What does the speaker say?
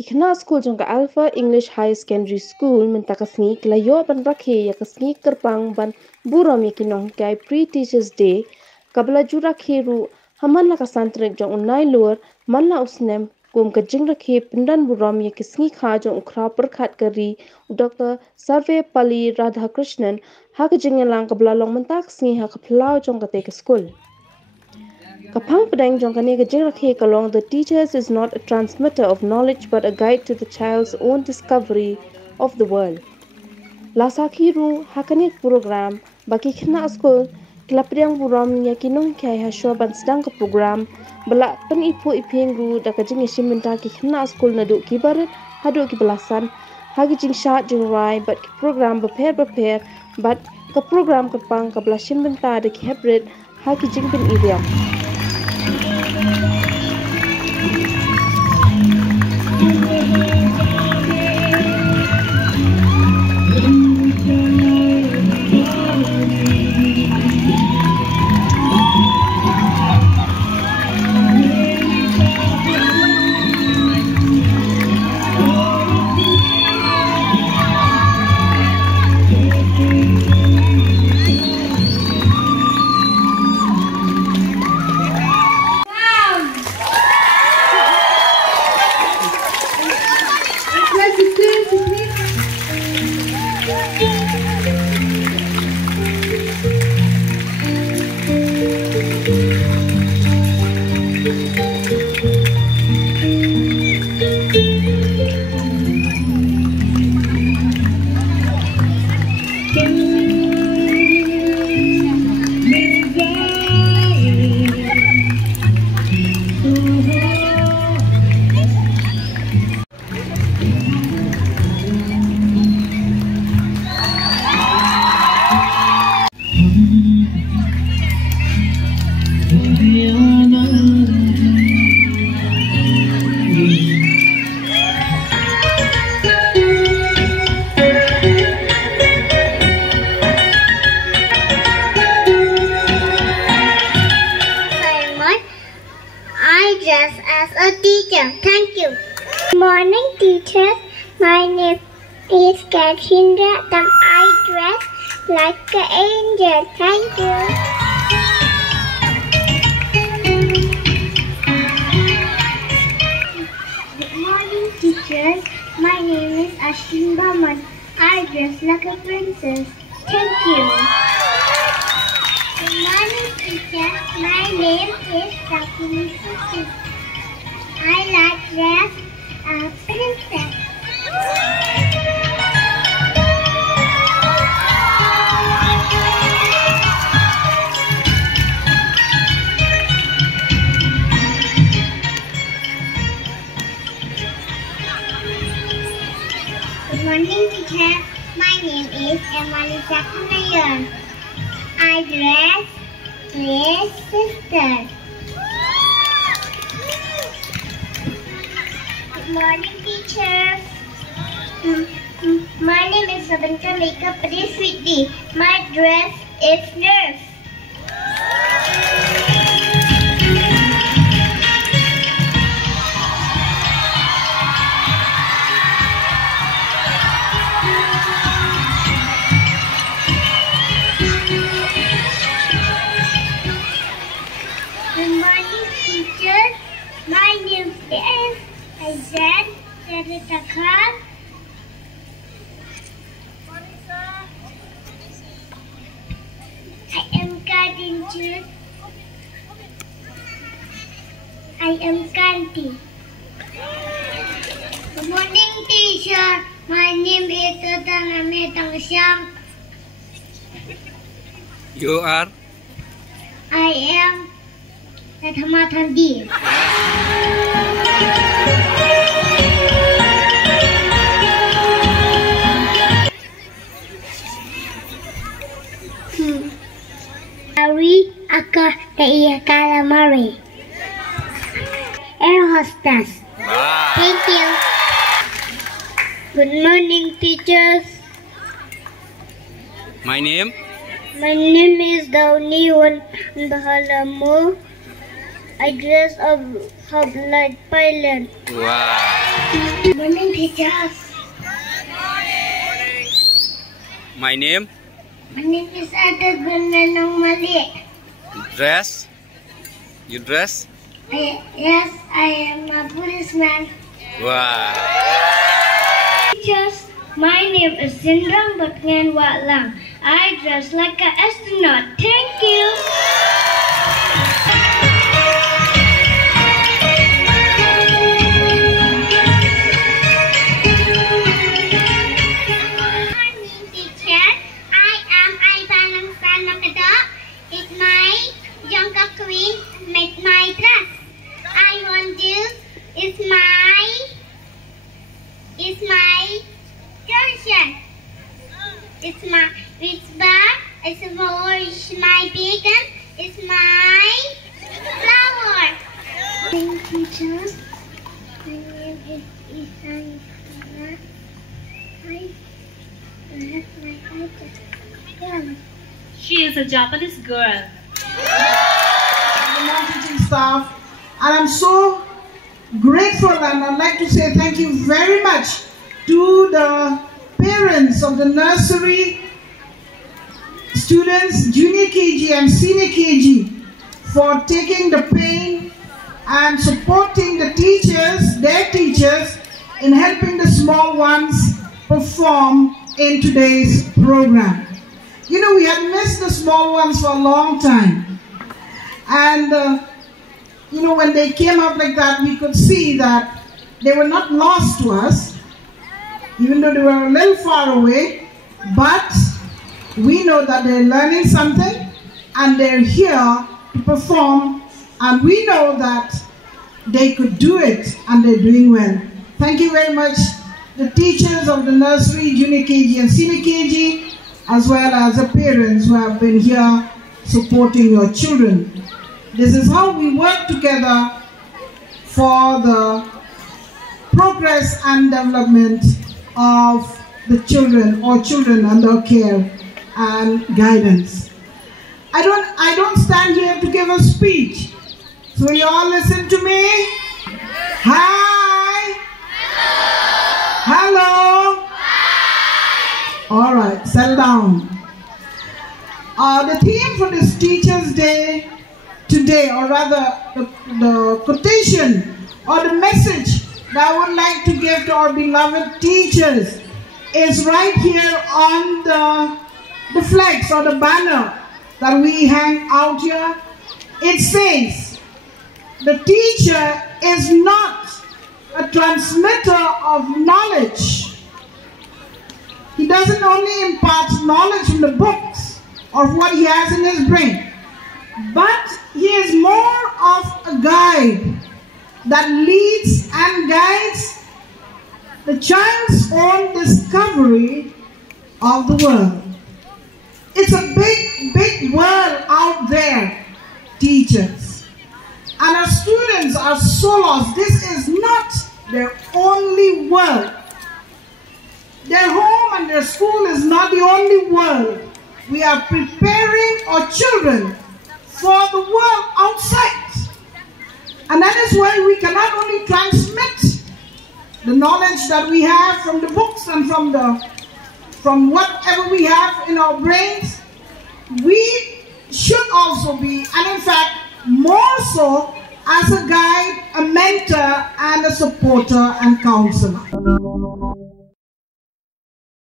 khynnah skul jong ka Alpha English High Secondary School mynta ka sngi kila yo ban Rakhe ya ka sngi kyrpang ban burom ya ki nonghikai pre-Teachers Day kabla jingrakhe ru haman la ka santrik jong Nailur man la snem kum ka jingrakhe pindan burom ya ki sngikha jong khraw pyrkhat kari Dr. Sarvepalli Radhakrishnan haka jingïalang kabla long mynta ka sngi haka phyllaw jong katei ka skul. Phang pdeng jong kane ka jingrakhe kalong, the teachers is not a transmitter of knowledge but a guide to the child's own discovery of the world. La sakhi ru hakane prokram baki khynnah skul kila pdeng burom ya ki nonghikai ha show ban sedang ka program bala pen ipo ipeng ru da ka jing mynta ki khynnah skul na du ki barat hadu ki belasan hagi jing shat jing rai but ki program beper but ka program ka pang ka bala mynta da ki hybrid hagi jing bin iriam. As a teacher. Thank you. Good morning, teachers. My name is Katrina and I dress like an angel. Thank you. Good morning, teachers. My name is Ashwin Baman. I dress like a princess. Thank you. Good morning, teachers. My name is Sakhi. I like dress a princess. Good morning, teacher. My name is Emily Nailur. I dress with sister. Good morning, teacher. My name is Sabinka Makeup Sweetie. My dress is nurse. Good morning, teacher. My name is Azan Rakhe. I am Kadinjit. I am Kanti. Good morning, teacher. My name is Tataname Shong. You are? I am Thandi. Ïaka, the ïaka air hostess. Wow. Thank you. Good morning, teachers. My name? My name is Dauniwan Bahalamu. I dress up like pilot. Wow. teachers. My name? My name is Mali. Dress? You dress? Yes, I am a policeman. Wow. Teachers, my name is Jingrakhe. I dress like an astronaut. Thank you. It's my bird, it's my beacon, it's my flower. Thank you, teachers. My name is ïaki. She is a Japanese girl. The non-teaching staff, and I'm so grateful, and I'd like to say thank you very much to the parents of the nursery students, junior KG and senior KG, for taking the pain and supporting the teachers, their teachers, in helping the small ones perform in today's program. You know, we had missed the small ones for a long time, and you know, when they came up like that, we could see that they were not lost to us, even though they were a little far away, but we know that they're learning something and they're here to perform, and we know that they could do it and they're doing well. Thank you very much, the teachers of the nursery, junior KG and senior KG, as well as the parents who have been here supporting your children. This is how we work together for the progress and development of the children or children under care and guidance. I don't stand here to give a speech. So you all listen to me. Hi. Hello. All right, settle down. The theme for this Teachers' Day today, or rather the quotation or the message that I would like to give to our beloved teachers is right here on the flags or the banner that we hang out here. It says, the teacher is not a transmitter of knowledge. He doesn't only impart knowledge from the books or what he has in his brain, but he is more of a guide that leads and guides the child's own discovery of the world. It's a big, big world out there, teachers. And our students are so lost. This is not their only world. Their home and their school is not the only world. We are preparing our children for the world outside. And that is why we cannot only transmit the knowledge that we have from the books and from whatever we have in our brains. We should also be, and in fact, more so, as a guide, a mentor, and a supporter and counselor.